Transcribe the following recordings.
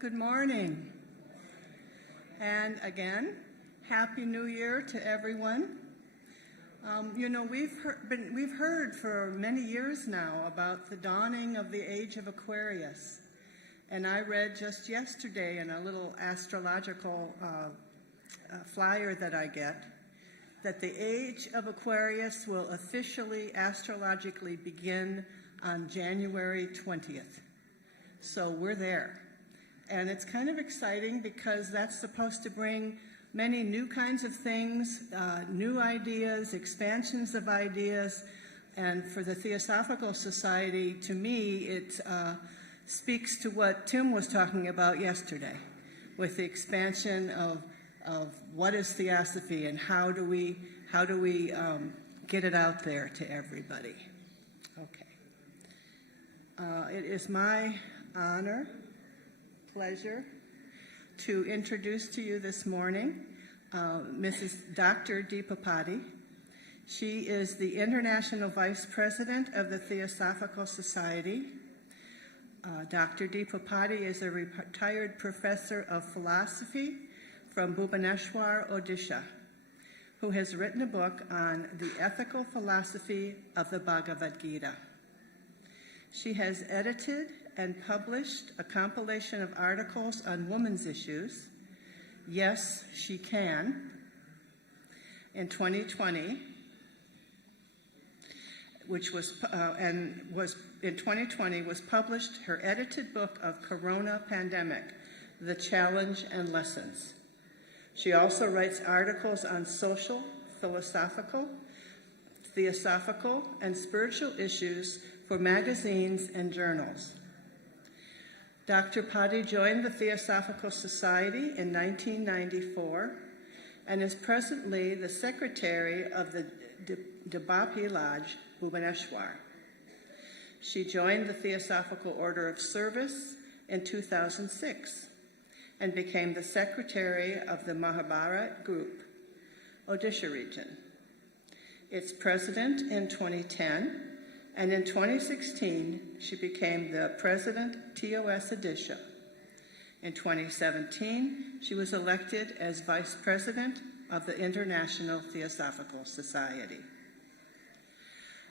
Good morning. And again, Happy New Year to everyone. We've heard for many years now about the dawning of the age of Aquarius. And I read just yesterday in a little astrological flyer that I get that the age of Aquarius will officially astrologically begin on January 20th. So we're there. And it's kind of exciting because that's supposed to bring many new kinds of things, new ideas, expansions of ideas. And for the Theosophical Society, to me, it speaks to what Tim was talking about yesterday with the expansion of what is Theosophy and how do we get it out there to everybody. Okay. It is my honor, pleasure to introduce to you this morning Mrs. Dr. Deepa Padhi. She is the International Vice President of the Theosophical Society. Dr. Deepa Padhi is a retired professor of philosophy from Bhubaneswar, Odisha, who has written a book on the ethical philosophy of the Bhagavad Gita. She has edited and published a compilation of articles on women's issues, Yes, She Can, in 2020, in 2020 was published her edited book of Corona Pandemic, The Challenge and Lessons. She also writes articles on social, philosophical, theosophical, and spiritual issues for magazines and journals. Dr. Padhi joined the Theosophical Society in 1994 and is presently the secretary of the Debapi Lodge, Bhubaneswar. She joined the Theosophical Order of Service in 2006 and became the secretary of the Mahabharat Group, Odisha region. Its president in 2010, and in 2016, she became the president, TOS Odisha. In 2017, she was elected as vice president of the International Theosophical Society.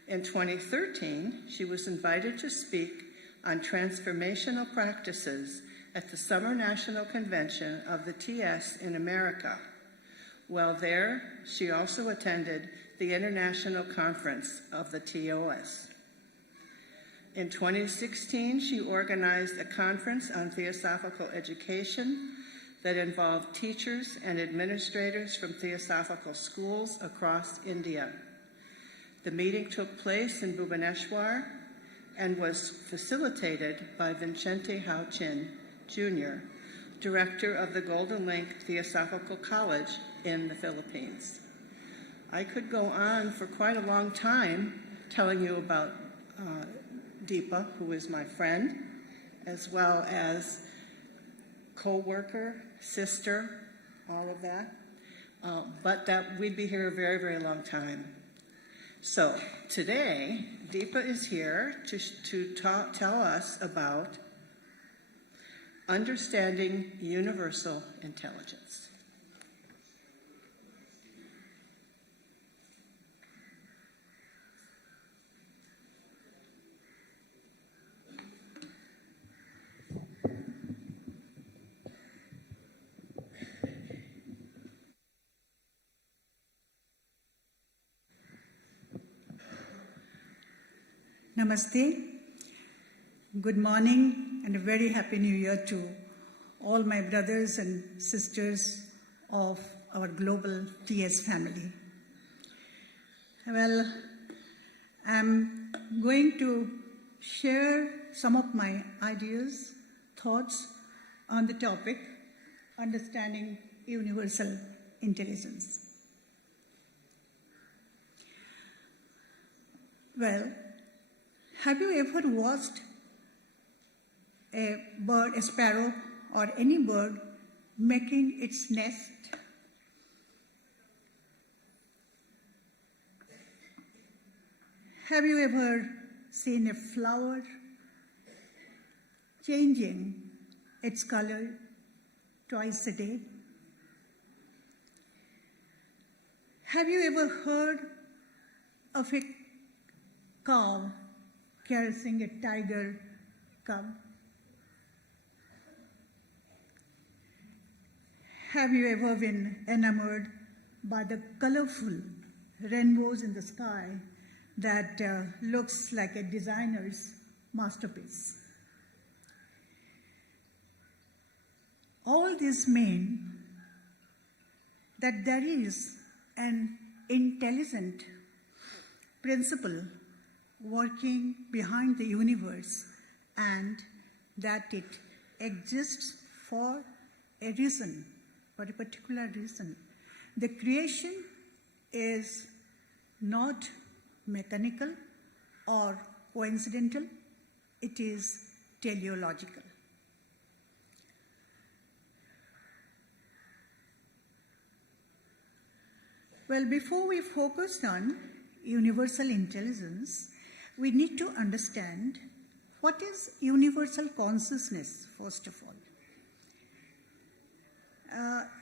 In 2013, she was invited to speak on transformational practices at the Summer National Convention of the TS in America. While there, she also attended the International Conference of the TOS. In 2016, she organized a conference on theosophical education that involved teachers and administrators from theosophical schools across India. The meeting took place in Bhubaneswar and was facilitated by Vincente Hao Chin, Jr., director of the Golden Link Theosophical College in the Philippines. I could go on for quite a long time telling you about Deepa, who is my friend, as well as co-worker, sister, all of that. But that we'd be here a very, very long time. So today, Deepa is here to tell us about understanding universal intelligence. Namaste. Good morning and a very happy new year to all my brothers and sisters of our global TS family. Well, I'm going to share some of my ideas, thoughts on the topic, understanding universal intelligence. Well, have you ever watched a bird, a sparrow, or any bird making its nest? Have you ever seen a flower changing its color twice a day? Have you ever heard of a cow caressing a tiger cub? Have you ever been enamored by the colorful rainbows in the sky that looks like a designer's masterpiece? All this mean that there is an intelligent principle working behind the universe and that it exists for a reason, for a particular reason. The creation is not mechanical or coincidental, it is teleological. Well, before we focus on universal intelligence, we need to understand what is universal consciousness, first of all.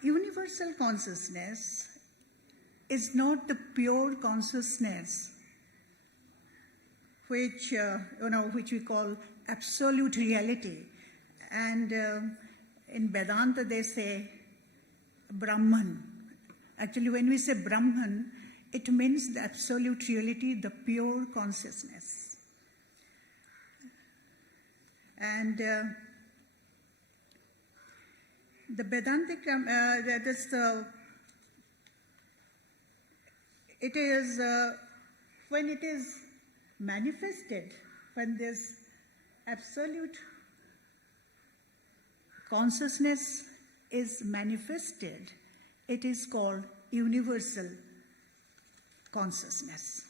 Universal consciousness is not the pure consciousness which we call absolute reality. And in Vedanta they say Brahman. Actually, when we say Brahman, it means the absolute reality, the pure consciousness. And the Vedantic, it is when it is manifested, when this absolute consciousness is manifested, it is called universal consciousness.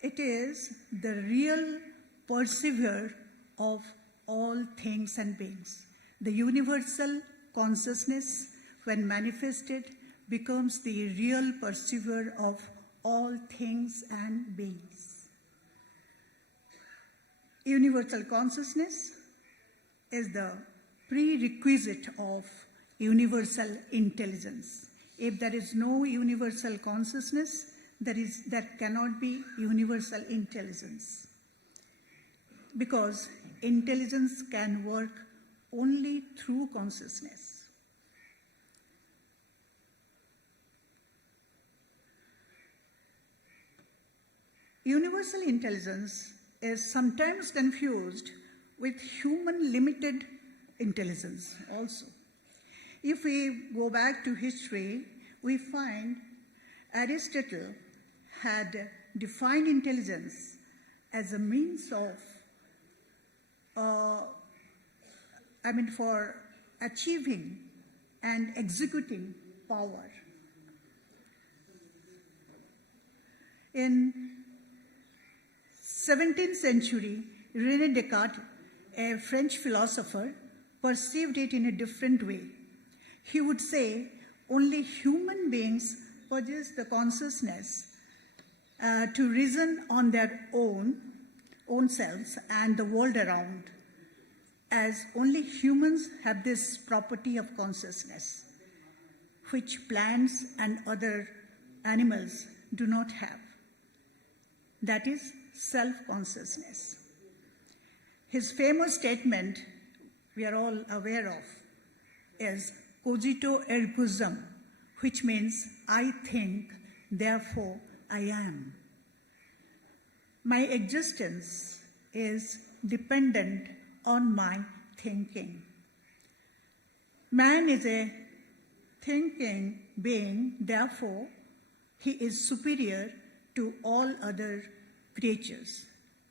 It is the real perceiver of all things and beings. The universal consciousness, when manifested, becomes the real perceiver of all things and beings. Universal consciousness is the prerequisite of universal intelligence. If there is no universal consciousness, that cannot be universal intelligence. Because intelligence can work only through consciousness. Universal intelligence is sometimes confused with human limited intelligence also. If we go back to history, we find Aristotle had defined intelligence as a means of, for achieving and executing power. In 17th century, René Descartes, a French philosopher, perceived it in a different way. He would say only human beings possess the consciousness to reason on their own selves and the world around, as only humans have this property of consciousness, which plants and other animals do not have. That is self-consciousness. His famous statement, we are all aware of, is cogito ergo sum, which means I think, therefore I am. My existence is dependent on my thinking. Man is a thinking being, therefore he is superior to all other creatures.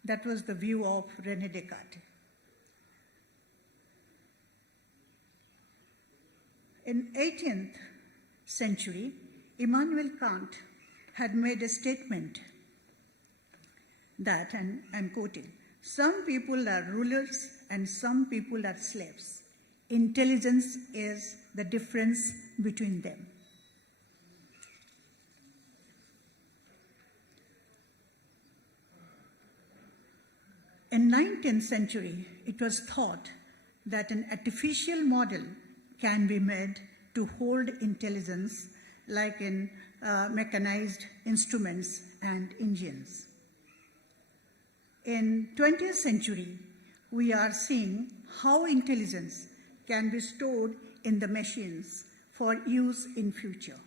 That was the view of René Descartes. In 18th century, Immanuel Kant had made a statement that, and I'm quoting, some people are rulers and some people are slaves. Intelligence is the difference between them. In 19th century, it was thought that an artificial model can be made to hold intelligence like in mechanized instruments and engines. In 20th century, we are seeing how intelligence can be stored in the machines for use in future.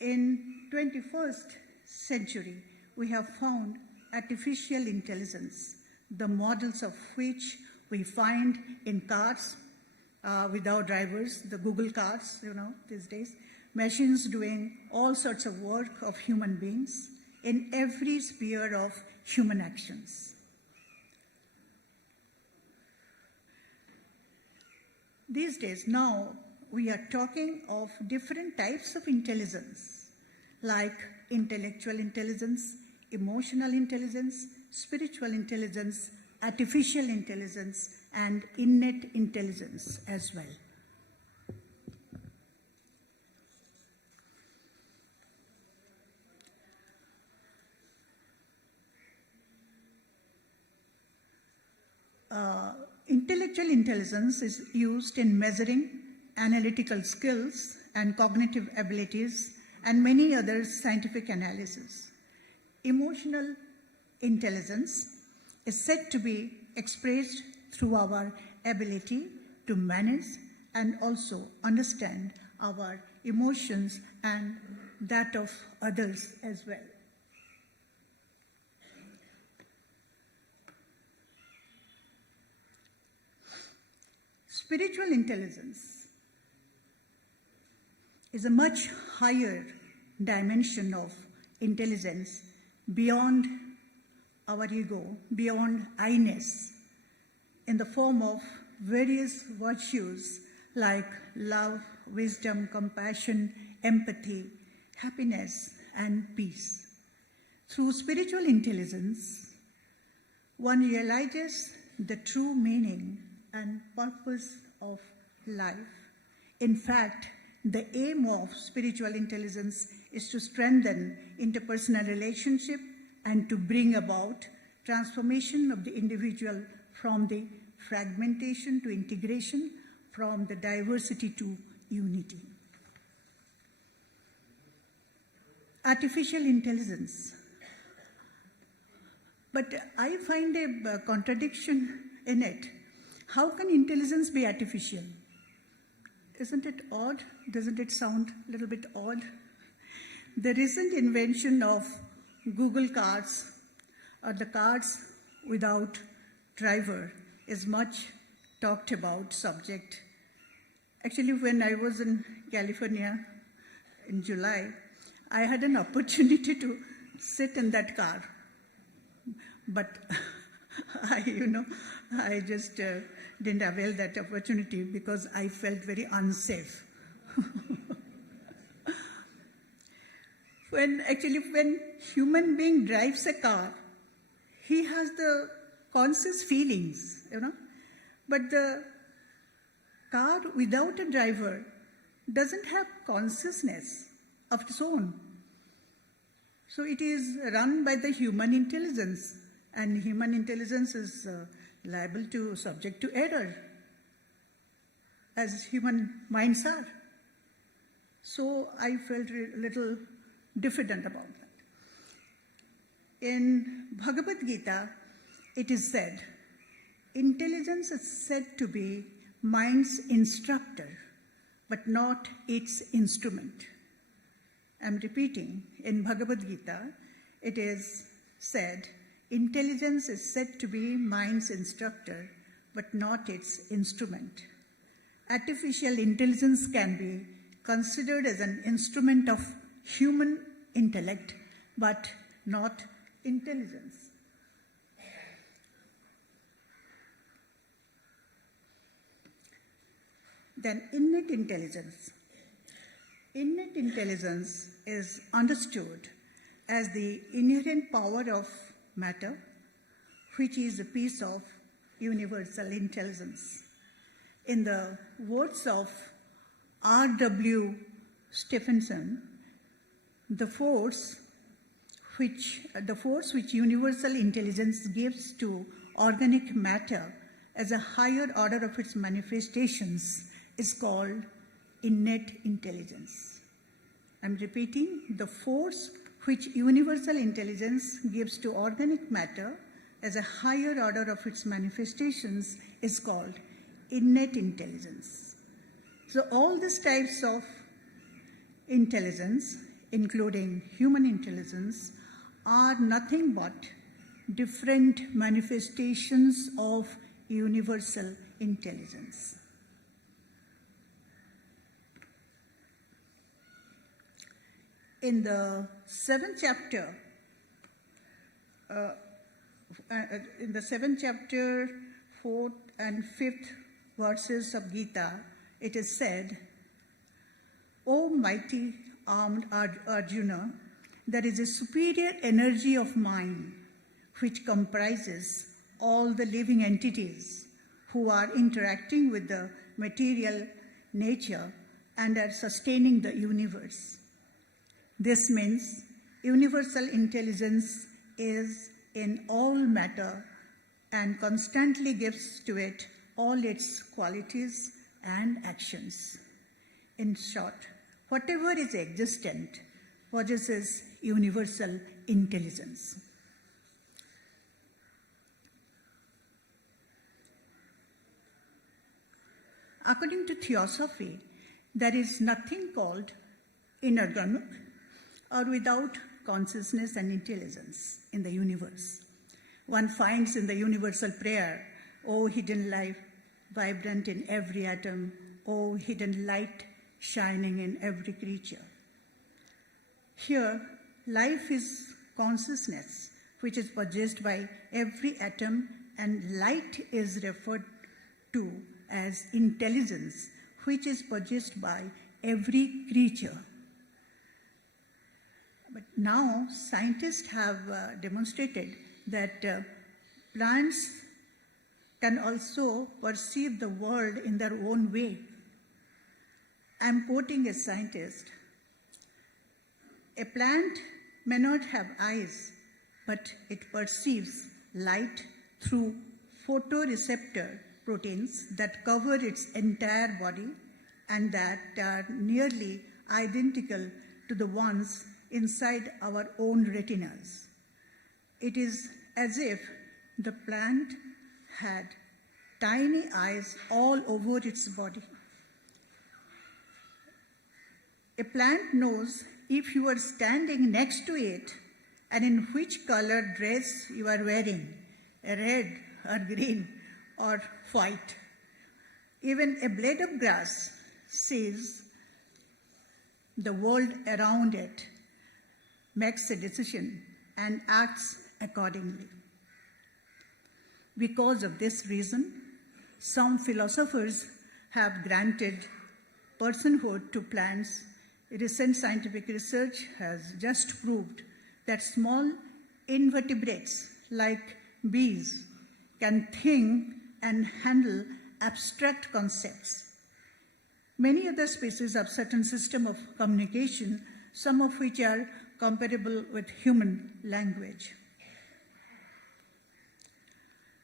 In 21st century, we have found artificial intelligence, the models of which we find in cars without drivers, the Google cars, these days, machines doing all sorts of work of human beings in every sphere of human actions. These days, now, we are talking of different types of intelligence, like intellectual intelligence, emotional intelligence, spiritual intelligence, artificial intelligence, and innate intelligence as well. Intellectual intelligence is used in measuring analytical skills and cognitive abilities and many other scientific analyses. Emotional intelligence is said to be expressed through our ability to manage and also understand our emotions and that of others as well. Spiritual intelligence is a much higher dimension of intelligence beyond our ego, beyond I-ness, in the form of various virtues like love, wisdom, compassion, empathy, happiness, and peace. Through spiritual intelligence, one realizes the true meaning and purpose of life. In fact, the aim of spiritual intelligence is to strengthen interpersonal relationship and to bring about transformation of the individual from the fragmentation to integration, from the diversity to unity. Artificial intelligence. But I find a contradiction in it. How can intelligence be artificial? Isn't it odd? Doesn't it sound a little bit odd? The recent invention of Google cars or the cars without driver is much talked about subject. Actually, when I was in California in July, I had an opportunity to sit in that car. But I just didn't avail that opportunity because I felt very unsafe. When human being drives a car, he has the conscious feelings, but the car without a driver doesn't have consciousness of its own. So it is run by the human intelligence, and human intelligence is liable to subject to error, as human minds are. So I felt a little diffident about that. In Bhagavad Gita, it is said, intelligence is said to be mind's instructor, but not its instrument. I'm repeating, in Bhagavad Gita, it is said, intelligence is said to be mind's instructor, but not its instrument. Artificial intelligence can be considered as an instrument of human intellect, but not intelligence. Then innate intelligence. Innate intelligence is understood as the inherent power of matter, which is a piece of universal intelligence. In the words of R.W. Stephenson, the force the force which universal intelligence gives to organic matter as a higher order of its manifestations is called innate intelligence. I'm repeating, the force which universal intelligence gives to organic matter as a higher order of its manifestations is called innate intelligence. So all these types of intelligence, including human intelligence, are nothing but different manifestations of universal intelligence. In the seventh chapter, 4th and 5th verses of Gita, it is said, O mighty armed Arjuna, there is a superior energy of mind which comprises all the living entities who are interacting with the material nature and are sustaining the universe. This means universal intelligence is in all matter and constantly gives to it all its qualities and actions. In short, whatever is existent possesses universal intelligence. According to theosophy, there is nothing called inorganic or without consciousness and intelligence in the universe. One finds in the universal prayer, O hidden life, vibrant in every atom, O hidden light, shining in every creature. Here, life is consciousness, which is possessed by every atom, and light is referred to as intelligence, which is possessed by every creature. But now scientists have demonstrated that plants can also perceive the world in their own way. I'm quoting a scientist. A plant may not have eyes, but it perceives light through photoreceptor proteins that cover its entire body and that are nearly identical to the ones inside our own retinas. It is as if the plant had tiny eyes all over its body. A plant knows if you are standing next to it and in which color dress you are wearing, red or green or white. Even a blade of grass sees the world around it, makes a decision, and acts accordingly. Because of this reason, some philosophers have granted personhood to plants. Recent scientific research has just proved that small invertebrates like bees can think and handle abstract concepts. Many other species have certain system of communication, some of which are comparable with human language.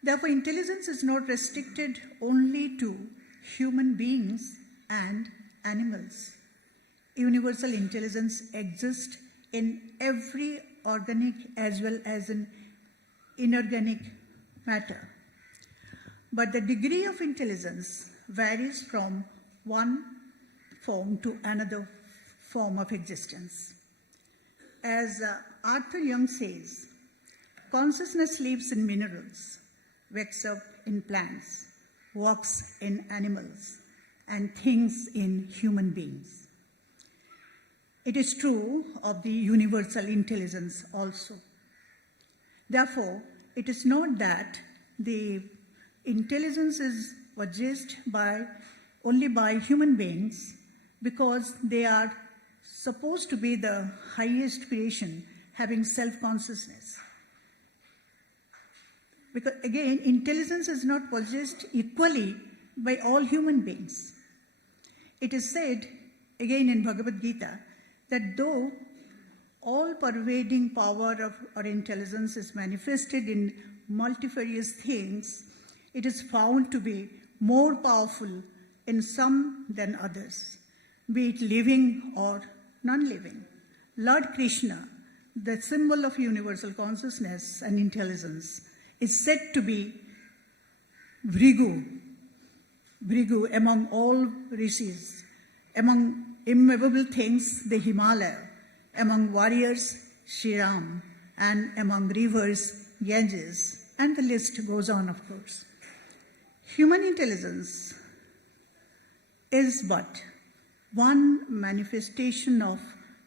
Therefore, intelligence is not restricted only to human beings and animals. Universal intelligence exists in every organic as well as in inorganic matter. But the degree of intelligence varies from one form to another form of existence. As Arthur Young says, consciousness lives in minerals, wakes up in plants, walks in animals, and thinks in human beings. It is true of the universal intelligence also. Therefore, it is not that the intelligence is possessed only by human beings because they are supposed to be the highest creation having self-consciousness. Because again, intelligence is not possessed equally by all human beings. It is said, again in Bhagavad Gita, that though all-pervading power of our intelligence is manifested in multifarious things, it is found to be more powerful in some than others, be it living or non-living. Lord Krishna, the symbol of universal consciousness and intelligence, is said to be Bhrigu among all rishis, among immovable things, the Himalaya, among warriors, Sri Ram, and among rivers, Ganges, and the list goes on, of course. Human intelligence is but one manifestation of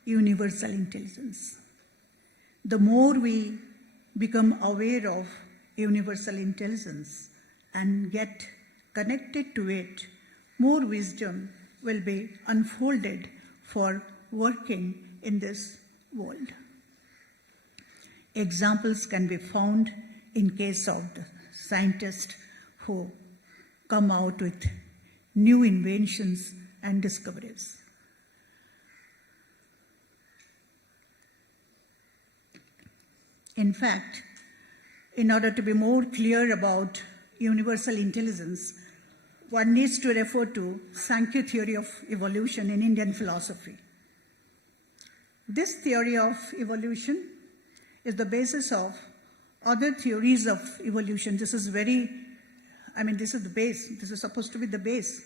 universal intelligence. The more we become aware of universal intelligence and get connected to it, more wisdom will be unfolded for working in this world. Examples can be found in case of the scientists who come out with new inventions and discoveries. In fact, in order to be more clear about universal intelligence, one needs to refer to Sankhya theory of evolution in Indian philosophy. This theory of evolution is the basis of other theories of evolution. This is the base. This is supposed to be the base.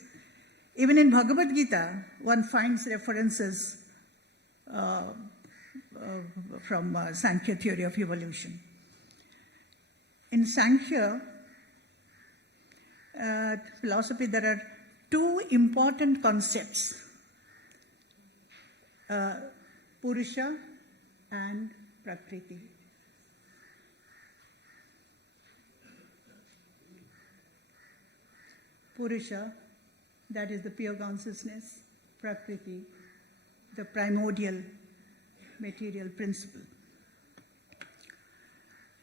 Even in Bhagavad Gita, one finds references from Sankhya theory of evolution. In Sankhya philosophy, there are two important concepts, Purusha and Prakriti. Purusha, that is the pure consciousness, Prakriti, the primordial material principle.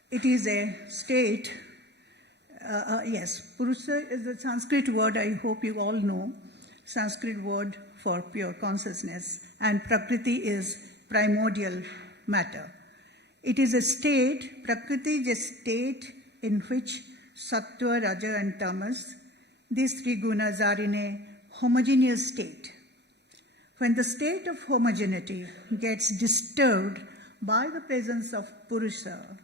It is a state, Purusha is a Sanskrit word, I hope you all know, Sanskrit word for pure consciousness, and Prakriti is primordial matter. It is a state, Prakriti is a state in which Sattva, Raja and Tamas, these three gunas are in a homogeneous state. When the state of homogeneity gets disturbed by the presence of Purusha,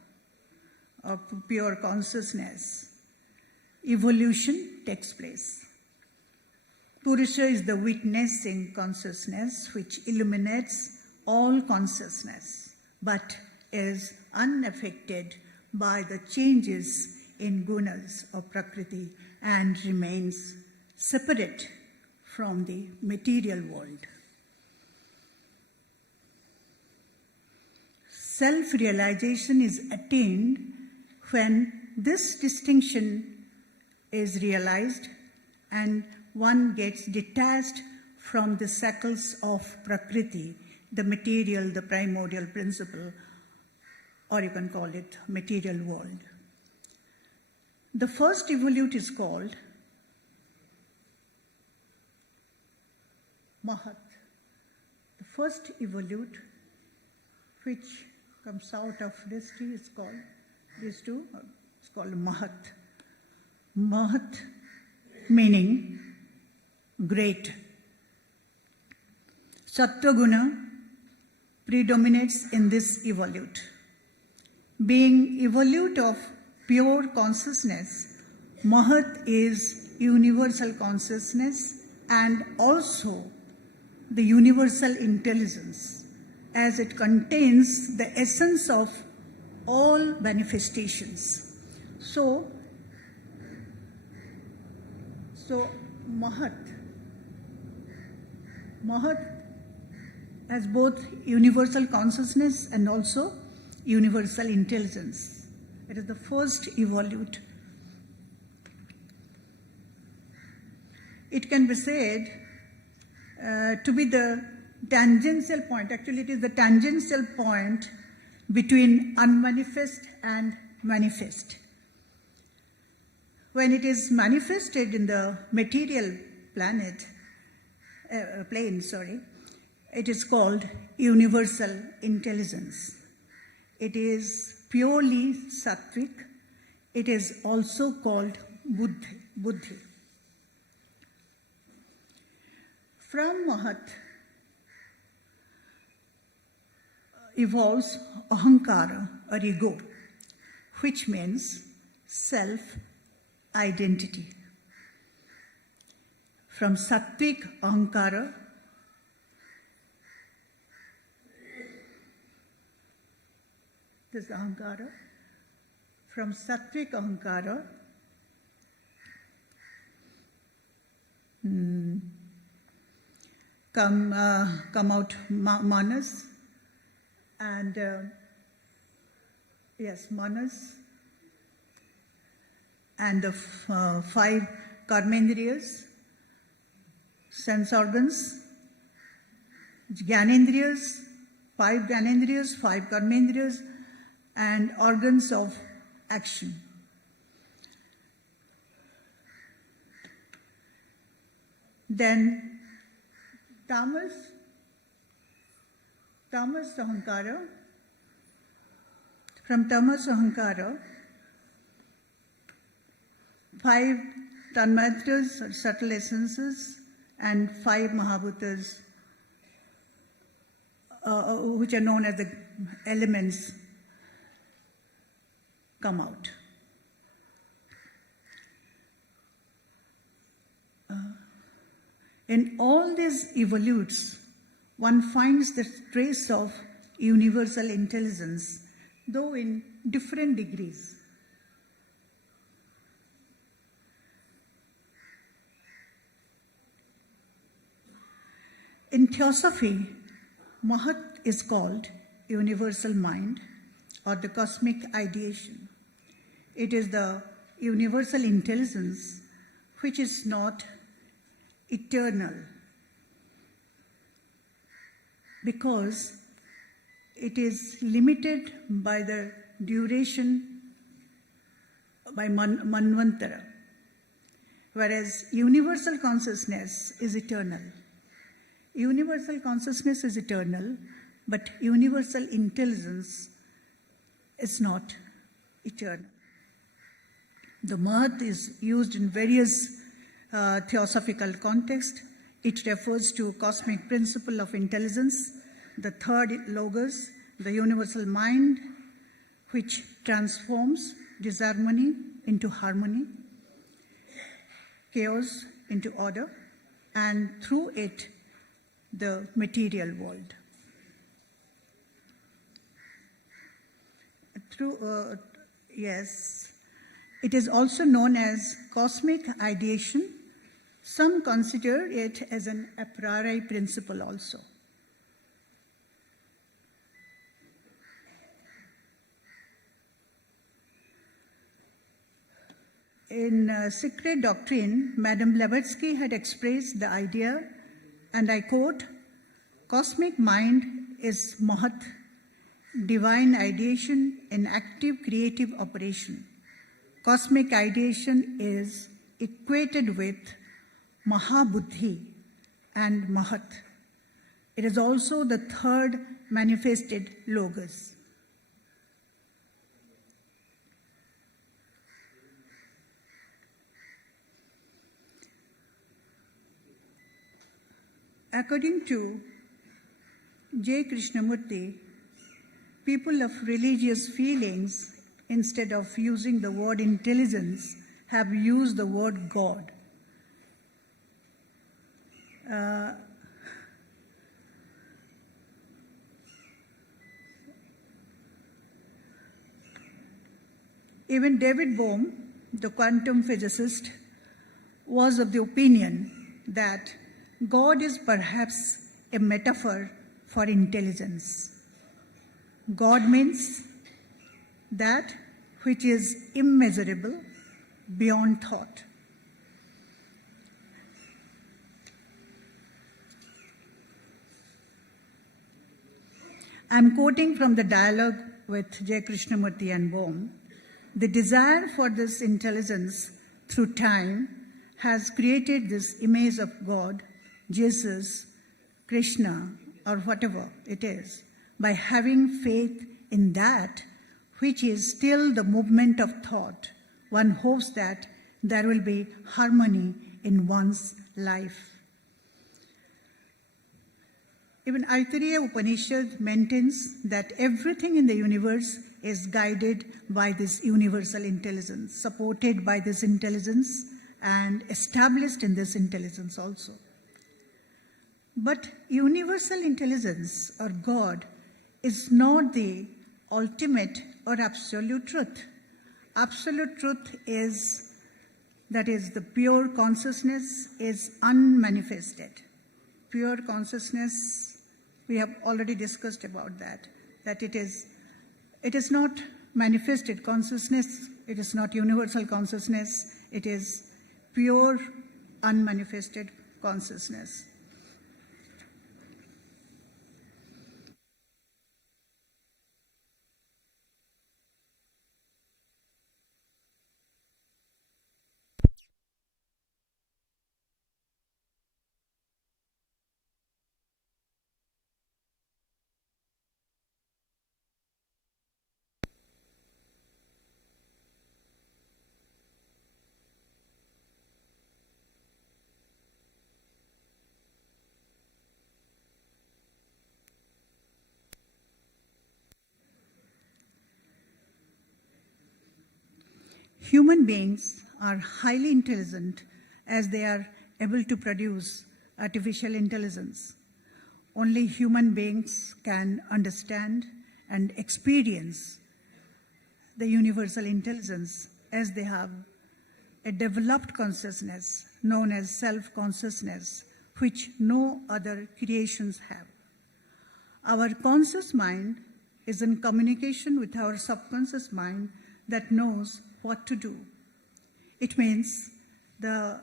or pure consciousness, evolution takes place. Purusha is the witnessing consciousness which illuminates all consciousness, but is unaffected by the changes in gunas of Prakriti and remains separate from the material world. Self-realization is attained when this distinction is realized and one gets detached from the shackles of Prakriti, the material, the primordial principle, or you can call it material world. The first evolute is called Mahat. The first evolute which comes out of these two is called Mahat. Mahat meaning great. Sattva-guna predominates in this evolute. Being evolute of pure consciousness, Mahat is universal consciousness and also the universal intelligence, as it contains the essence of all manifestations. So Mahat has both universal consciousness and also universal intelligence. It is the first evolute. It can be said to be the tangential point. Actually, it is the tangential point between unmanifest and manifest. When it is manifested in the material plane, It is called universal intelligence. It is purely sattvic. It is also called buddhi. From Mahat evolves ahankara or ego, which means self-identity. From sattvic ahankara, this ahankara, from sattvic ahankara, come out manas, and manas, and the 5 karmendriyas, sense organs, jnanendriyas, 5 jnanendriyas, 5 karmendriyas, and organs of action. Then tamas ahankara. From tamas ahankara, 5 tanmatras or subtle essences and 5 mahabhutas, which are known as the elements, come out. In all these evolutes, one finds the trace of universal intelligence, though in different degrees. In theosophy, Mahat is called universal mind or the cosmic ideation. It is the universal intelligence which is not eternal, because it is limited by the duration, by manvantara, whereas universal consciousness is eternal. Universal consciousness is eternal, but universal intelligence is not eternal. The Mahat is used in various theosophical contexts. It refers to cosmic principle of intelligence, the third logos, the universal mind, which transforms disharmony into harmony, chaos into order, and through it, the material world. It is also known as cosmic ideation. Some consider it as an a priori principle also. In Secret Doctrine, Madame Blavatsky had expressed the idea, and I quote, "Cosmic mind is Mahat, divine ideation in active creative operation. Cosmic ideation is equated with Mahabuddhi and Mahat. It is also the third manifested logos." According to J. Krishnamurti, people of religious feelings, instead of using the word intelligence, have used the word God. Even David Bohm, the quantum physicist, was of the opinion that God is perhaps a metaphor for intelligence. God means that which is immeasurable, beyond thought. I'm quoting from the dialogue with J. Krishnamurti and Bohm. The desire for this intelligence through time has created this image of God, Jesus, Krishna, or whatever it is, by having faith in that which is still the movement of thought, one hopes that there will be harmony in one's life. Even Aitareya Upanishad maintains that everything in the universe is guided by this universal intelligence, supported by this intelligence, and established in this intelligence also. But universal intelligence, or God, is not the ultimate or absolute truth. Absolute truth is, that is, the pure consciousness is unmanifested. Pure consciousness, we have already discussed about that it is not manifested consciousness, it is not universal consciousness, it is pure unmanifested consciousness. Human beings are highly intelligent as they are able to produce artificial intelligence. Only human beings can understand and experience the universal intelligence as they have a developed consciousness known as self-consciousness, which no other creations have. Our conscious mind is in communication with our subconscious mind that knows what to do. It means the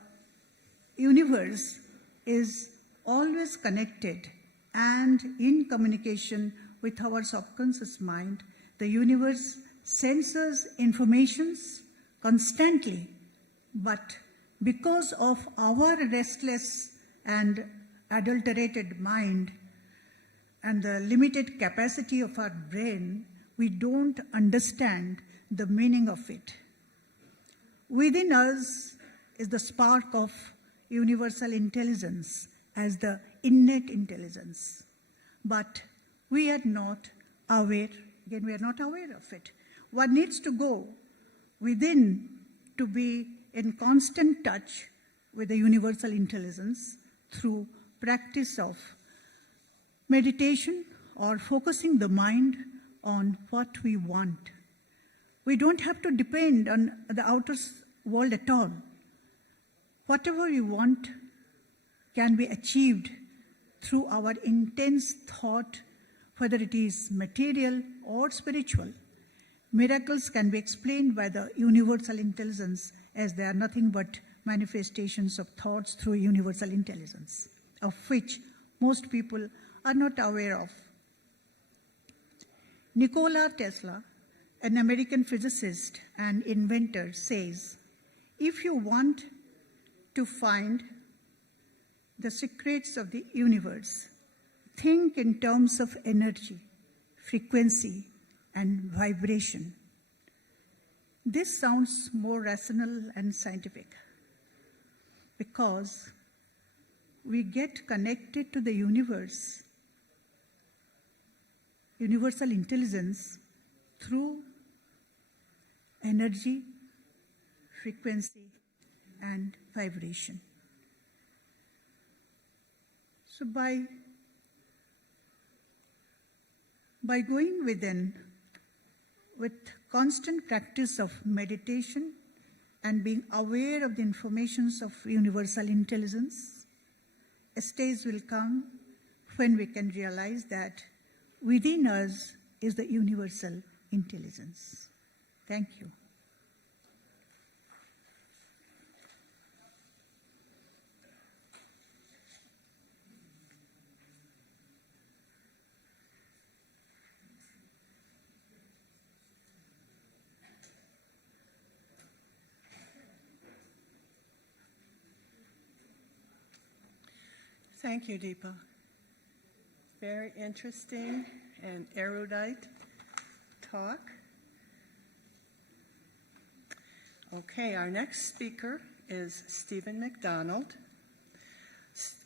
universe is always connected and in communication with our subconscious mind. The universe sends us informations constantly, but because of our restless and adulterated mind and the limited capacity of our brain, we don't understand the meaning of it. Within us is the spark of universal intelligence as the innate intelligence. But we are not aware, again, we are not aware of it. One needs to go within to be in constant touch with the universal intelligence through practice of meditation or focusing the mind on what we want. We don't have to depend on the outer world at all. Whatever we want can be achieved through our intense thought, whether it is material or spiritual. Miracles can be explained by the universal intelligence as they are nothing but manifestations of thoughts through universal intelligence, of which most people are not aware of. Nikola Tesla, an American physicist and inventor, says, if you want to find the secrets of the universe, think in terms of energy, frequency, and vibration. This sounds more rational and scientific because we get connected to the universe, universal intelligence, through energy, frequency, and vibration. So by going within with constant practice of meditation and being aware of the informations of universal intelligence, a stage will come when we can realize that within us is the universal intelligence. Thank you. Thank you, Deepa. Very interesting and erudite talk. Okay, our next speaker is Stephen McDonald.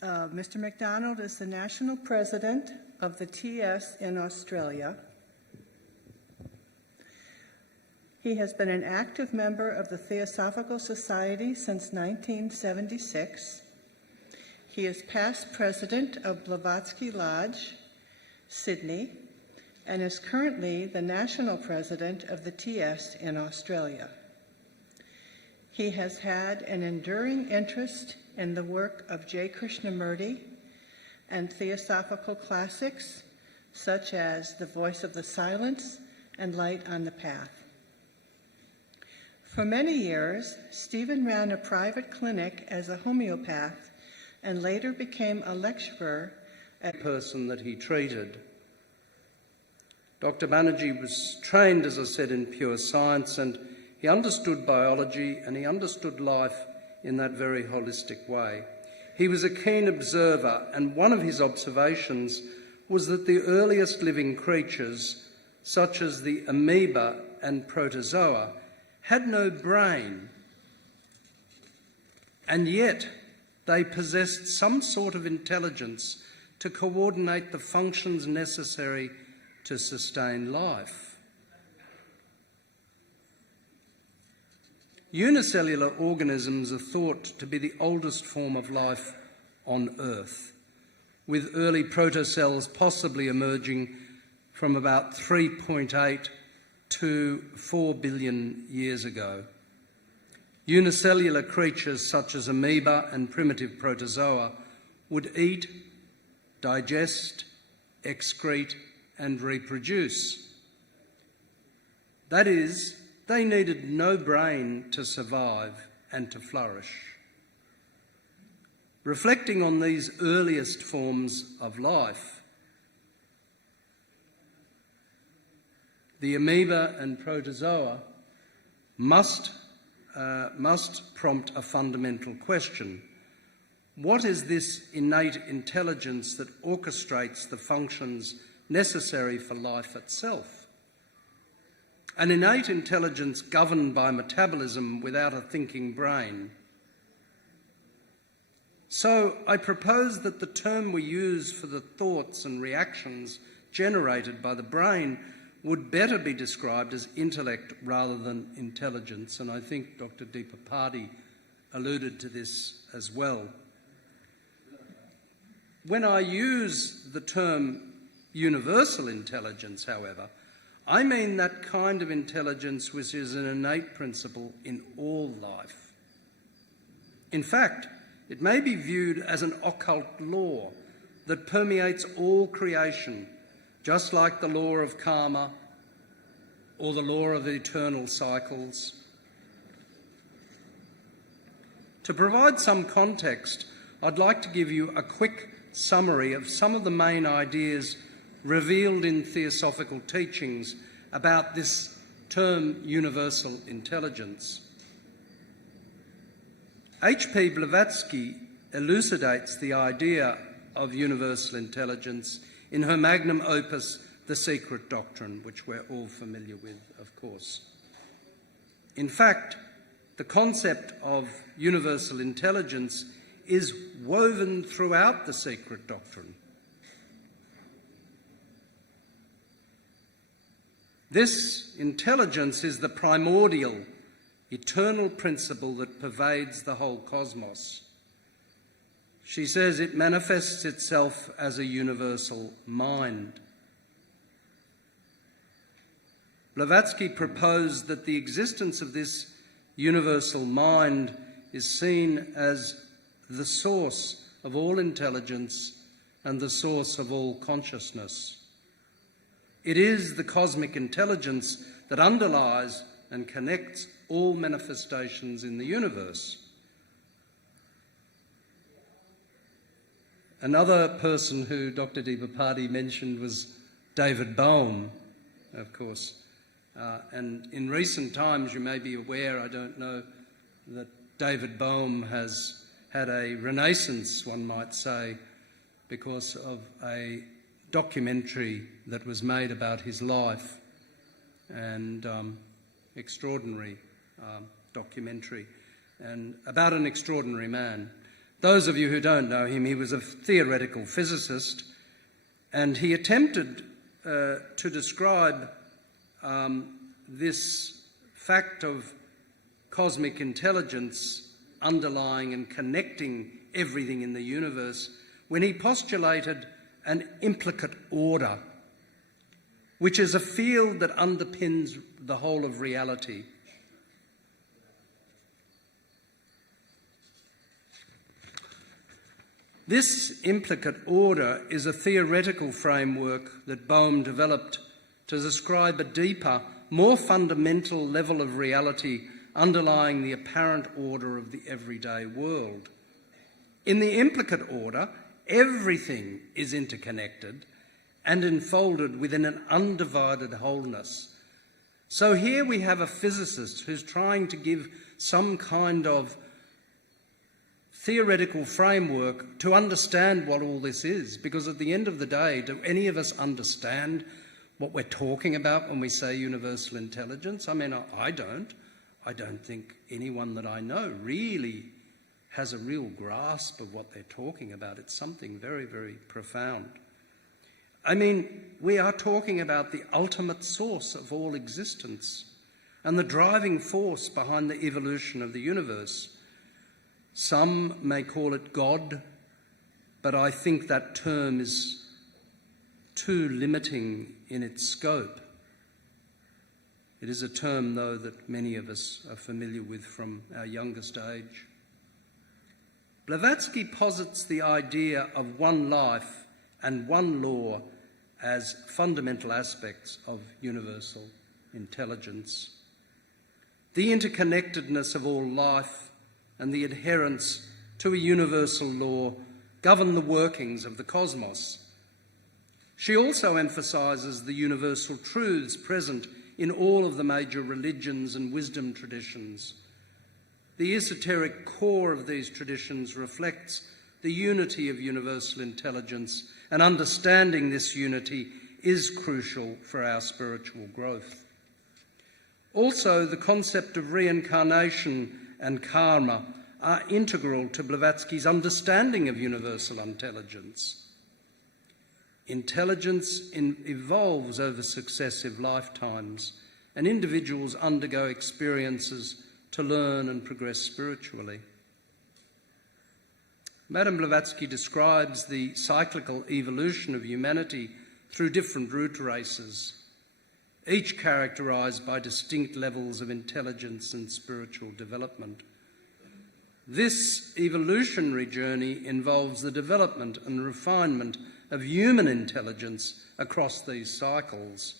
Mr. McDonald is the national president of the TS in Australia. He has been an active member of the Theosophical Society since 1976. He is past president of Blavatsky Lodge, Sydney, and is currently the national president of the TS in Australia. He has had an enduring interest in the work of J. Krishnamurti and theosophical classics such as The Voice of the Silence and Light on the Path. For many years, Stephen ran a private clinic as a homeopath and later became a lecturer at the person that he treated. Dr. Banerjee was trained, as I said, in pure science, and he understood biology and he understood life in that very holistic way. He was a keen observer, and one of his observations was that the earliest living creatures, such as the amoeba and protozoa, had no brain, and yet they possessed some sort of intelligence to coordinate the functions necessary to sustain life. Unicellular organisms are thought to be the oldest form of life on Earth, with early protocells possibly emerging from about 3.8 to 4 billion years ago. Unicellular creatures such as amoeba and primitive protozoa would eat, digest, excrete, and reproduce. That is, they needed no brain to survive and to flourish. Reflecting on these earliest forms of life, the amoeba and protozoa must prompt a fundamental question. What is this innate intelligence that orchestrates the functions necessary for life itself? An innate intelligence governed by metabolism without a thinking brain. So I propose that the term we use for the thoughts and reactions generated by the brain would better be described as intellect rather than intelligence, and I think Dr. Deepapati alluded to this as well. When I use the term universal intelligence, however, I mean that kind of intelligence which is an innate principle in all life. In fact, it may be viewed as an occult law that permeates all creation, just like the law of karma or the law of eternal cycles. To provide some context, I'd like to give you a quick summary of some of the main ideas revealed in theosophical teachings about this term universal intelligence. H.P. Blavatsky elucidates the idea of universal intelligence in her magnum opus, The Secret Doctrine, which we're all familiar with, of course. In fact, the concept of universal intelligence is woven throughout the Secret Doctrine. This intelligence is the primordial, eternal principle that pervades the whole cosmos. She says it manifests itself as a universal mind. Blavatsky proposed that the existence of this universal mind is seen as the source of all intelligence and the source of all consciousness. It is the cosmic intelligence that underlies and connects all manifestations in the universe. Another person who Dr. Deepapati mentioned was David Bohm, of course. And in recent times, you may be aware, I don't know, that David Bohm has had a renaissance, one might say, because of a documentary that was made about his life, and extraordinary documentary, and about an extraordinary man. Those of you who don't know him, he was a theoretical physicist, and he attempted to describe this fact of cosmic intelligence underlying and connecting everything in the universe when he postulated an implicate order, which is a field that underpins the whole of reality. This implicate order is a theoretical framework that Bohm developed to describe a deeper, more fundamental level of reality underlying the apparent order of the everyday world. In the implicate order, everything is interconnected and enfolded within an undivided wholeness. So here we have a physicist who's trying to give some kind of theoretical framework to understand what all this is, because at the end of the day, do any of us understand what we're talking about when we say universal intelligence? I mean, I don't. I don't think anyone that I know really has a real grasp of what they're talking about. It's something very, very profound. I mean, we are talking about the ultimate source of all existence and the driving force behind the evolution of the universe. Some may call it God, but I think that term is too limiting in its scope. It is a term, though, that many of us are familiar with from our youngest age. Blavatsky posits the idea of one life and one law as fundamental aspects of universal intelligence. The interconnectedness of all life and the adherence to a universal law govern the workings of the cosmos. She also emphasises the universal truths present in all of the major religions and wisdom traditions. The esoteric core of these traditions reflects the unity of universal intelligence, and understanding this unity is crucial for our spiritual growth. Also, the concept of reincarnation and karma are integral to Blavatsky's understanding of universal intelligence. Intelligence evolves over successive lifetimes, and individuals undergo experiences to learn and progress spiritually. Madame Blavatsky describes the cyclical evolution of humanity through different root races, each characterised by distinct levels of intelligence and spiritual development. This evolutionary journey involves the development and refinement of human intelligence across these cycles.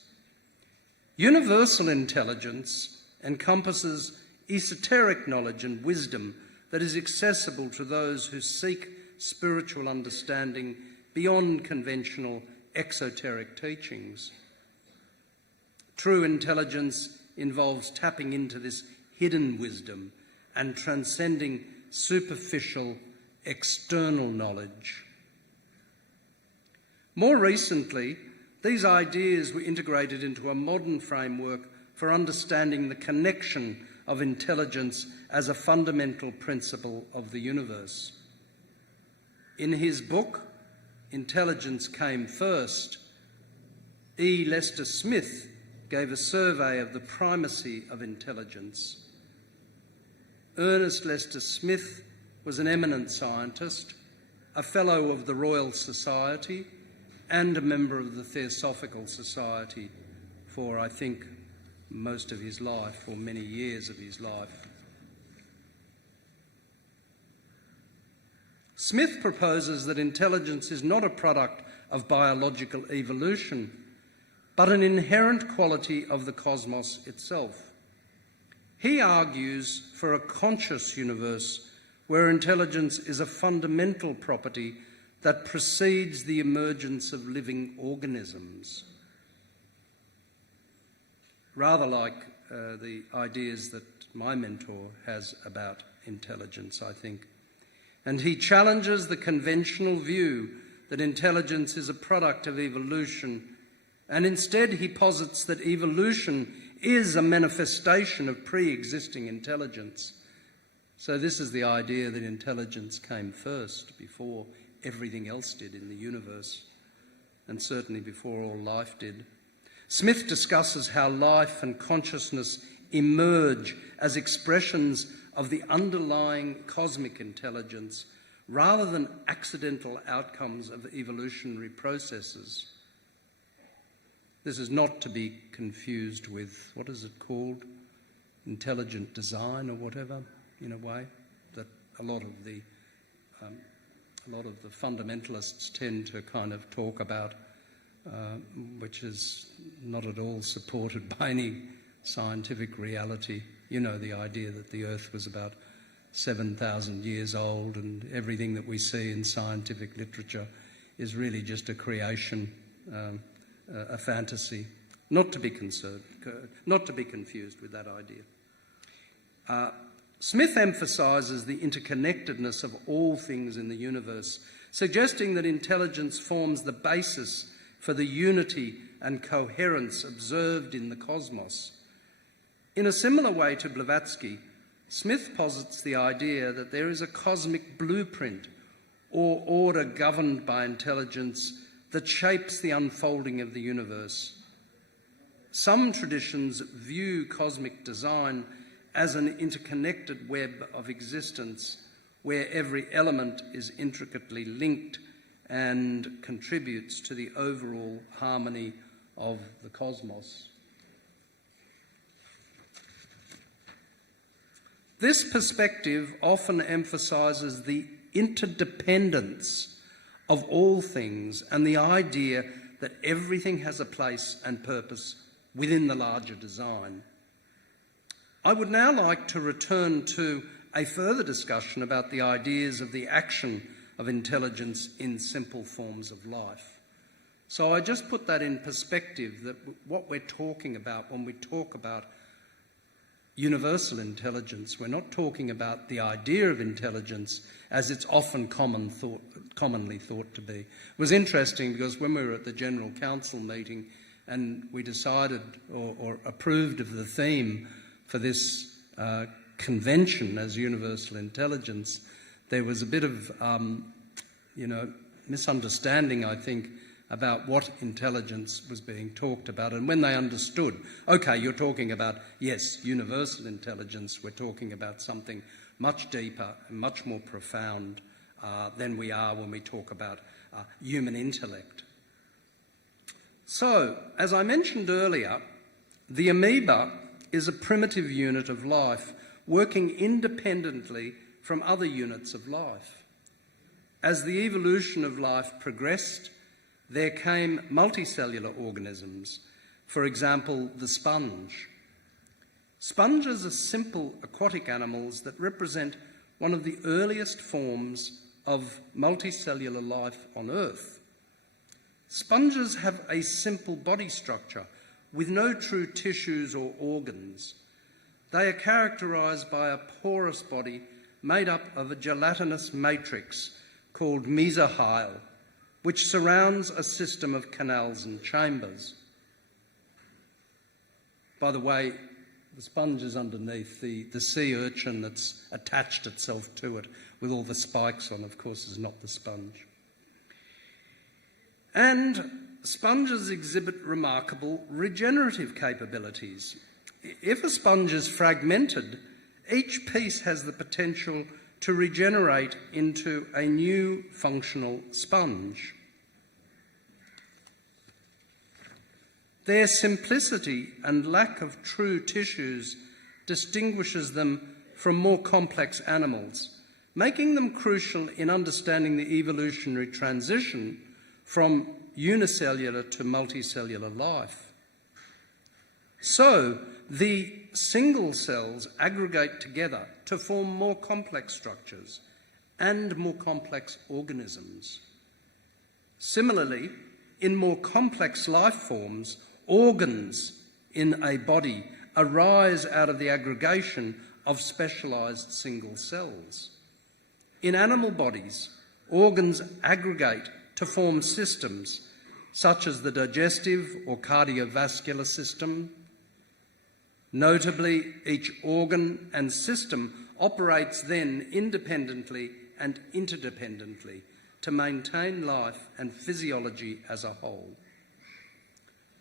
Universal intelligence encompasses esoteric knowledge and wisdom that is accessible to those who seek spiritual understanding beyond conventional exoteric teachings. True intelligence involves tapping into this hidden wisdom and transcending superficial external knowledge. More recently, these ideas were integrated into a modern framework for understanding the connection of intelligence as a fundamental principle of the universe. In his book, Intelligence Came First, E. Lester Smith gave a survey of the primacy of intelligence. Ernest Lester Smith was an eminent scientist, a Fellow of the Royal Society, and a member of the Theosophical Society for, I think, most of his life, or many years of his life. Smith proposes that intelligence is not a product of biological evolution, but an inherent quality of the cosmos itself. He argues for a conscious universe where intelligence is a fundamental property that precedes the emergence of living organisms, rather like the ideas that my mentor has about intelligence, I think. And he challenges the conventional view that intelligence is a product of evolution, and instead he posits that evolution is a manifestation of pre-existing intelligence. So this is the idea that intelligence came first before everything else did in the universe, and certainly before all life did. Smith discusses how life and consciousness emerge as expressions of the underlying cosmic intelligence rather than accidental outcomes of evolutionary processes. This is not to be confused with, what is it called? Intelligent design or whatever, in a way, that a lot of the fundamentalists tend to kind of talk about, which is not at all supported by any scientific reality. You know, the idea that the Earth was about 7,000 years old and everything that we see in scientific literature is really just a creation, a fantasy, not to be confused with that idea. Smith emphasises the interconnectedness of all things in the universe, suggesting that intelligence forms the basis for the unity and coherence observed in the cosmos. In a similar way to Blavatsky, Smith posits the idea that there is a cosmic blueprint or order governed by intelligence that shapes the unfolding of the universe. Some traditions view cosmic design as an interconnected web of existence where every element is intricately linked and contributes to the overall harmony of the cosmos. This perspective often emphasises the interdependence of all things and the idea that everything has a place and purpose within the larger design. I would now like to return to a further discussion about the ideas of the action of intelligence in simple forms of life. So I just put that in perspective, that what we're talking about when we talk about universal intelligence, we're not talking about the idea of intelligence as it's often commonly thought to be. It was interesting because when we were at the General Council meeting and we decided or approved of the theme for this convention as universal intelligence, there was a bit of, misunderstanding, I think, about what intelligence was being talked about. And when they understood, okay, you're talking about, yes, universal intelligence, we're talking about something much deeper and much more profound than we are when we talk about human intellect. So, as I mentioned earlier, the amoeba is a primitive unit of life working independently from other units of life. As the evolution of life progressed, there came multicellular organisms, for example, the sponge. Sponges are simple aquatic animals that represent one of the earliest forms of multicellular life on Earth. Sponges have a simple body structure with no true tissues or organs. They are characterised by a porous body made up of a gelatinous matrix called mesohyl, which surrounds a system of canals and chambers. By the way, the sponge is underneath. The sea urchin that's attached itself to it with all the spikes on, of course, is not the sponge. And sponges exhibit remarkable regenerative capabilities. If a sponge is fragmented, each piece has the potential to regenerate into a new functional sponge. Their simplicity and lack of true tissues distinguishes them from more complex animals, making them crucial in understanding the evolutionary transition from unicellular to multicellular life. So, the single cells aggregate together to form more complex structures and more complex organisms. Similarly, in more complex life forms, organs in a body arise out of the aggregation of specialised single cells. In animal bodies, organs aggregate to form systems such as the digestive or cardiovascular system. Notably, each organ and system operates then independently and interdependently to maintain life and physiology as a whole.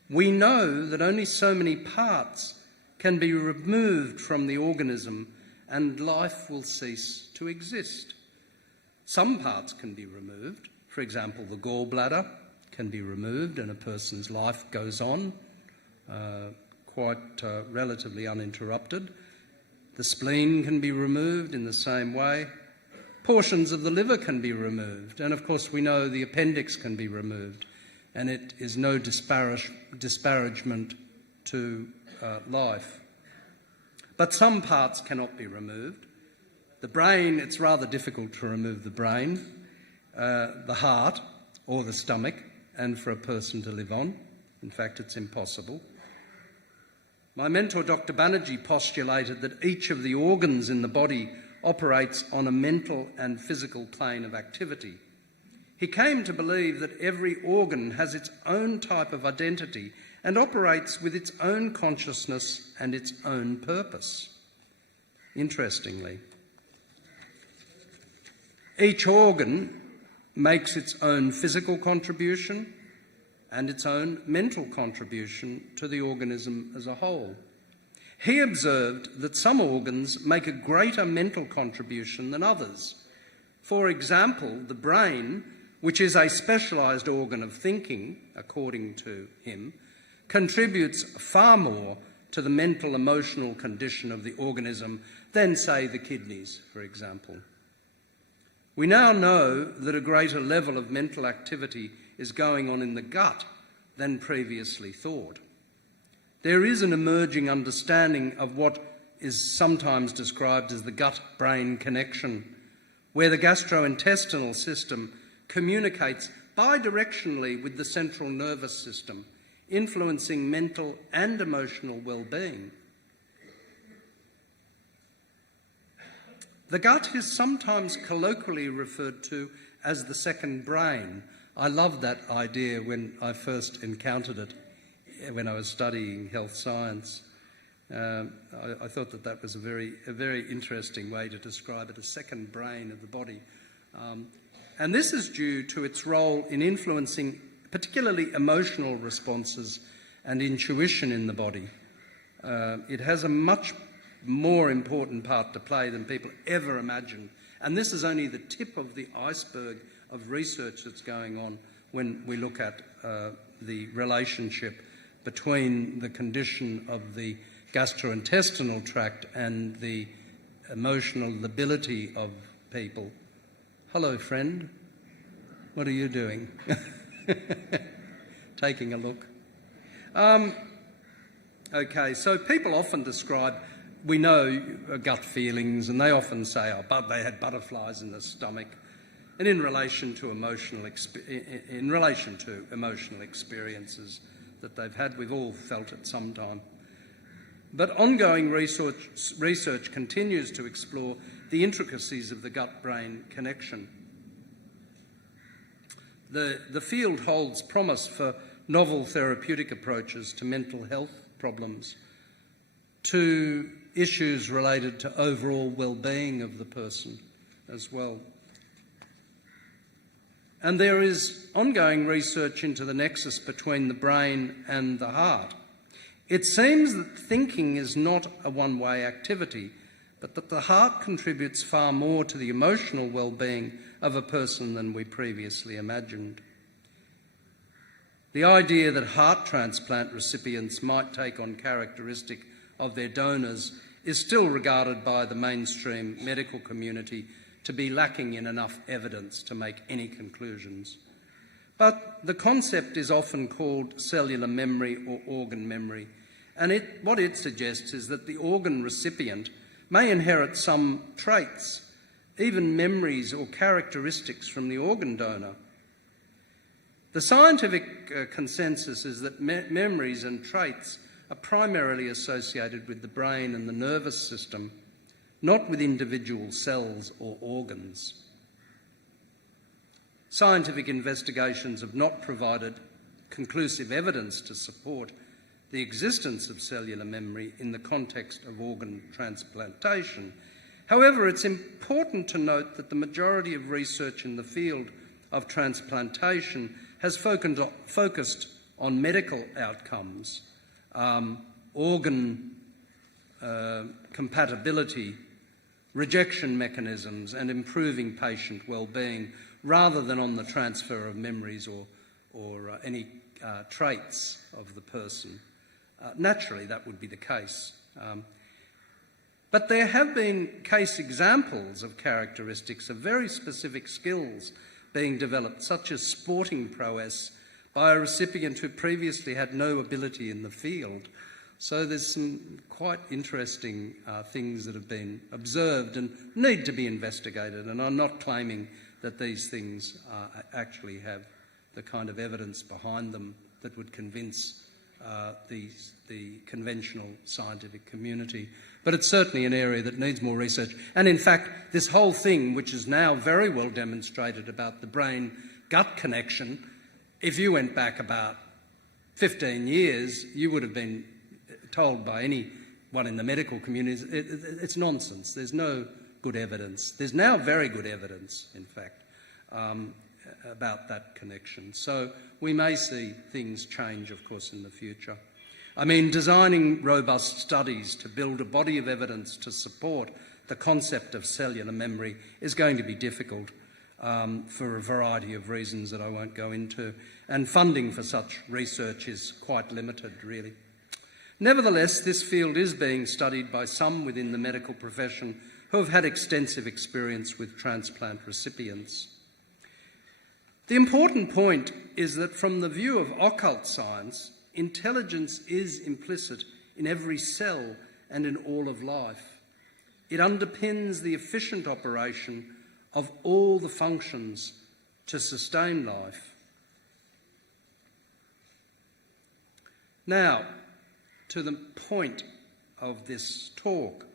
We know that only so many parts can be removed from the organism and life will cease to exist. Some parts can be removed. For example, the gallbladder can be removed and a person's life goes on quite relatively uninterrupted. The spleen can be removed in the same way. Portions of the liver can be removed, and of course we know the appendix can be removed, and it is no disparagement to life. But some parts cannot be removed. The brain, it's rather difficult to remove the brain, the heart or the stomach, and for a person to live on. In fact, it's impossible. My mentor, Dr. Banerjee, postulated that each of the organs in the body operates on a mental and physical plane of activity. He came to believe that every organ has its own type of identity and operates with its own consciousness and its own purpose. Interestingly, each organ makes its own physical contribution and its own mental contribution to the organism as a whole. He observed that some organs make a greater mental contribution than others. For example, the brain, which is a specialised organ of thinking, according to him, contributes far more to the mental emotional condition of the organism than, say, the kidneys, for example. We now know that a greater level of mental activity is going on in the gut than previously thought. There is an emerging understanding of what is sometimes described as the gut-brain connection, where the gastrointestinal system communicates bidirectionally with the central nervous system, influencing mental and emotional well-being. The gut is sometimes colloquially referred to as the second brain. I loved that idea when I first encountered it when I was studying health science. I thought that was a very interesting way to describe it, a second brain of the body. And this is due to its role in influencing particularly emotional responses and intuition in the body. It has a much more important part to play than people ever imagined. And this is only the tip of the iceberg of research that's going on when we look at the relationship between the condition of the gastrointestinal tract and the emotional lability of people. Hello, friend. What are you doing? Taking a look. Okay, so people often describe, we know gut feelings, and they often say, oh, but they had butterflies in the stomach. And in relation to emotional experiences that they've had, we've all felt at some time. But ongoing research continues to explore the intricacies of the gut-brain connection. The field holds promise for novel therapeutic approaches to mental health problems, to issues related to overall well-being of the person as well. And there is ongoing research into the nexus between the brain and the heart. It seems that thinking is not a one-way activity, but that the heart contributes far more to the emotional well-being of a person than we previously imagined. The idea that heart transplant recipients might take on characteristic of their donors is still regarded by the mainstream medical community to be lacking in enough evidence to make any conclusions. But the concept is often called cellular memory or organ memory, and what it suggests is that the organ recipient may inherit some traits, even memories or characteristics from the organ donor. The scientific consensus is that memories and traits are primarily associated with the brain and the nervous system, not with individual cells or organs. Scientific investigations have not provided conclusive evidence to support the existence of cellular memory in the context of organ transplantation. However, it's important to note that the majority of research in the field of transplantation has focused on medical outcomes, organ compatibility, rejection mechanisms, and improving patient well-being, rather than on the transfer of memories or any traits of the person. Naturally, that would be the case. But there have been case examples of characteristics of very specific skills being developed, such as sporting prowess by a recipient who previously had no ability in the field. So there's some quite interesting things that have been observed and need to be investigated, and I'm not claiming that these things actually have the kind of evidence behind them that would convince the conventional scientific community. But it's certainly an area that needs more research. And in fact, this whole thing, which is now very well demonstrated about the brain-gut connection, if you went back about 15 years, you would have been told by anyone in the medical community, it's nonsense. There's no good evidence. There's now very good evidence, in fact, about that connection. So we may see things change, of course, in the future. I mean, designing robust studies to build a body of evidence to support the concept of cellular memory is going to be difficult for a variety of reasons that I won't go into, and funding for such research is quite limited, really. Nevertheless, this field is being studied by some within the medical profession who have had extensive experience with transplant recipients. The important point is that from the view of occult science, intelligence is implicit in every cell and in all of life. It underpins the efficient operation of all the functions to sustain life. Now, to the point of this talk,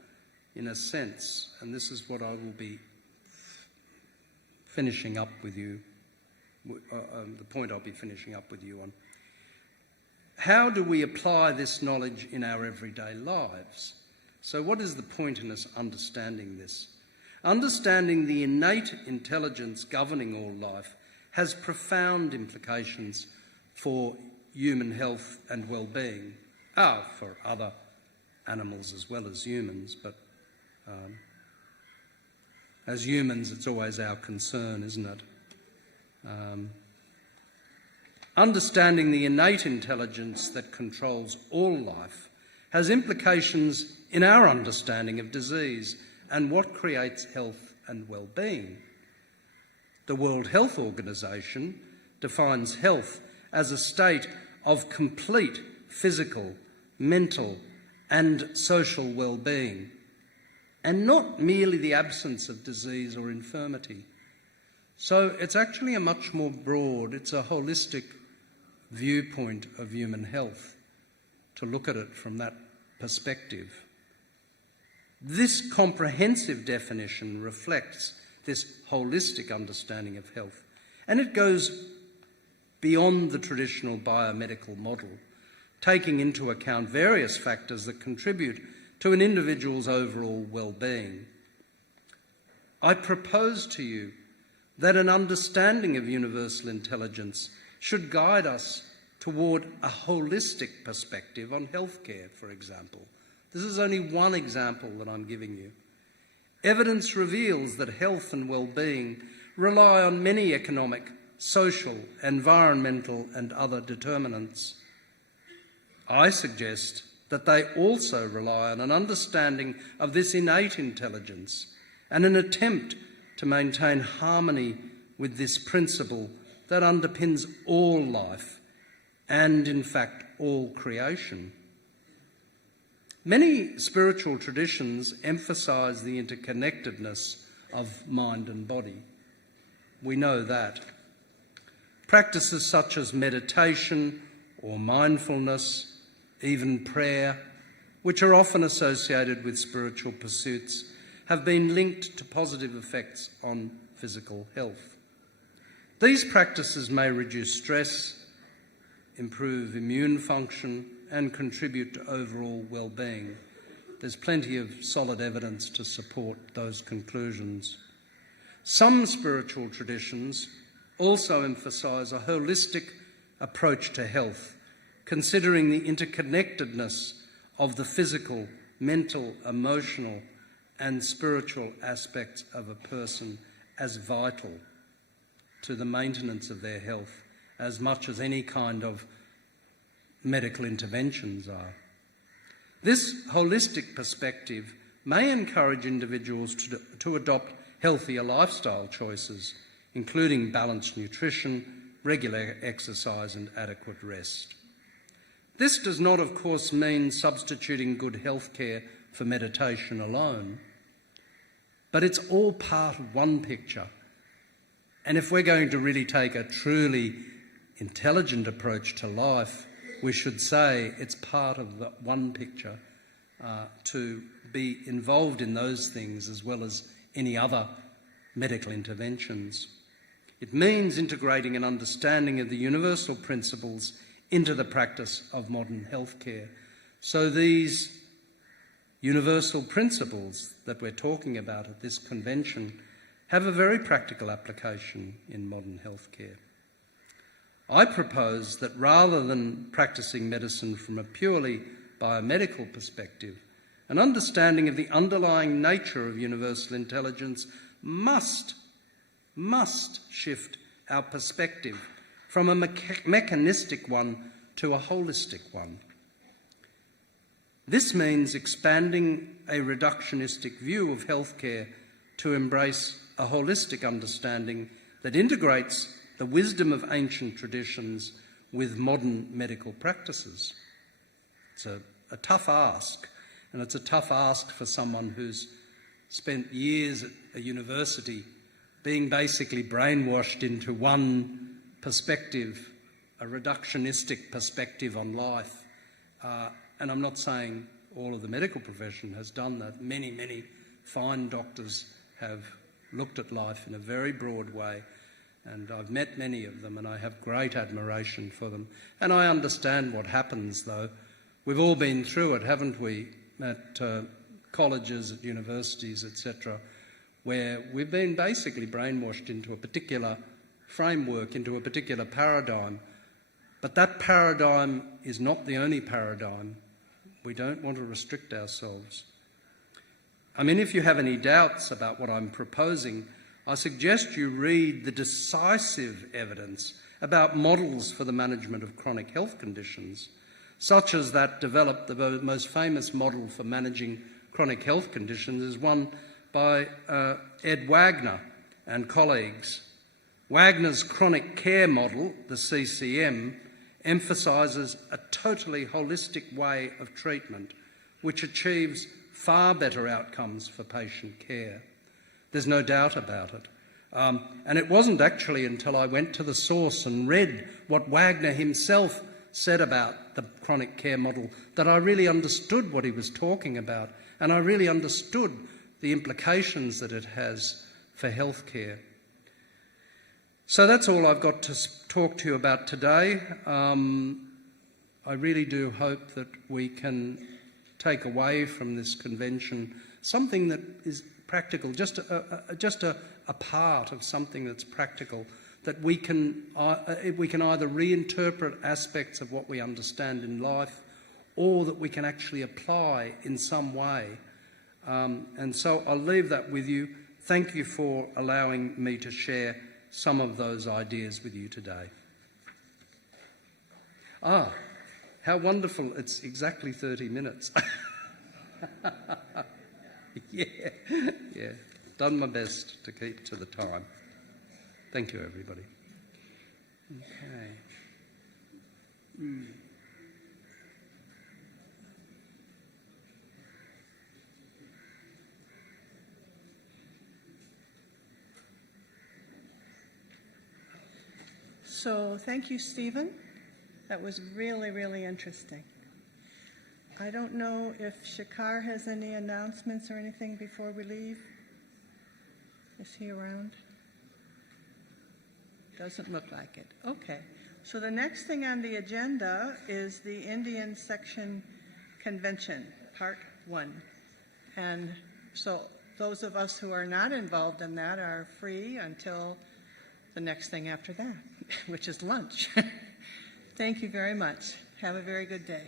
in a sense, and this is what I will be finishing up with you, the point I'll be finishing up with you on. How do we apply this knowledge in our everyday lives? So what is the point in us understanding this? Understanding the innate intelligence governing all life has profound implications for human health and well-being. For other animals as well as humans, but as humans it's always our concern, isn't it? Understanding the innate intelligence that controls all life has implications in our understanding of disease and what creates health and well-being. The World Health Organization defines health as a state of complete physical, mental and social well-being, and not merely the absence of disease or infirmity. So it's actually a much more broad, it's a holistic viewpoint of human health to look at it from that perspective. This comprehensive definition reflects this holistic understanding of health, and it goes beyond the traditional biomedical model, taking into account various factors that contribute to an individual's overall well-being. I propose to you that an understanding of universal intelligence should guide us toward a holistic perspective on healthcare, for example. This is only one example that I'm giving you. Evidence reveals that health and well-being rely on many economic, social, environmental and other determinants. I suggest that they also rely on an understanding of this innate intelligence and an attempt to maintain harmony with this principle that underpins all life and, in fact, all creation. Many spiritual traditions emphasise the interconnectedness of mind and body. We know that. Practices such as meditation or mindfulness, even prayer, which are often associated with spiritual pursuits, have been linked to positive effects on physical health. These practices may reduce stress, improve immune function, and contribute to overall well-being. There's plenty of solid evidence to support those conclusions. Some spiritual traditions also emphasise a holistic approach to health, considering the interconnectedness of the physical, mental, emotional, and spiritual aspects of a person as vital to the maintenance of their health as much as any kind of medical interventions are. This holistic perspective may encourage individuals to adopt healthier lifestyle choices, including balanced nutrition, regular exercise and adequate rest. This does not, of course, mean substituting good health care for meditation alone, but it's all part of one picture. And if we're going to really take a truly intelligent approach to life, we should say it's part of the one picture to be involved in those things as well as any other medical interventions. It means integrating an understanding of the universal principles into the practice of modern healthcare. So these universal principles that we're talking about at this convention have a very practical application in modern healthcare. I propose that rather than practicing medicine from a purely biomedical perspective, an understanding of the underlying nature of universal intelligence must shift our perspective from a mechanistic one to a holistic one. This means expanding a reductionistic view of healthcare to embrace a holistic understanding that integrates the wisdom of ancient traditions with modern medical practices. It's a tough ask, and it's a tough ask for someone who's spent years at a university being basically brainwashed into one perspective, a reductionistic perspective on life. And I'm not saying all of the medical profession has done that. Many, many fine doctors have looked at life in a very broad way, and I've met many of them and I have great admiration for them. And I understand what happens, though. We've all been through it, haven't we, at colleges, at universities, etc., where we've been basically brainwashed into a particular framework, into a particular paradigm. But that paradigm is not the only paradigm. We don't want to restrict ourselves. I mean, if you have any doubts about what I'm proposing, I suggest you read the decisive evidence about models for the management of chronic health conditions, such as that developed. The most famous model for managing chronic health conditions is one by Ed Wagner and colleagues. Wagner's chronic care model, the CCM, emphasises a totally holistic way of treatment which achieves far better outcomes for patient care. There's no doubt about it. And it wasn't actually until I went to the source and read what Wagner himself said about the chronic care model that I really understood what he was talking about, and I really understood the implications that it has for healthcare. So that's all I've got to talk to you about today. I really do hope that we can take away from this convention something that is practical, just a part of something that's practical, that we can either reinterpret aspects of what we understand in life, or that we can actually apply in some way. And so I'll leave that with you. Thank you for allowing me to share some of those ideas with you today. How wonderful, it's exactly 30 minutes. Yeah, done my best to keep to the time. Thank you, everybody. Okay. So thank you, Stephen. That was really, really interesting. I don't know if Shekar has any announcements or anything before we leave. Is he around? Doesn't look like it. Okay. So the next thing on the agenda is the Indian Section Convention, Part 1. And so those of us who are not involved in that are free until the next thing after that, which is lunch. Thank you very much. Have a very good day.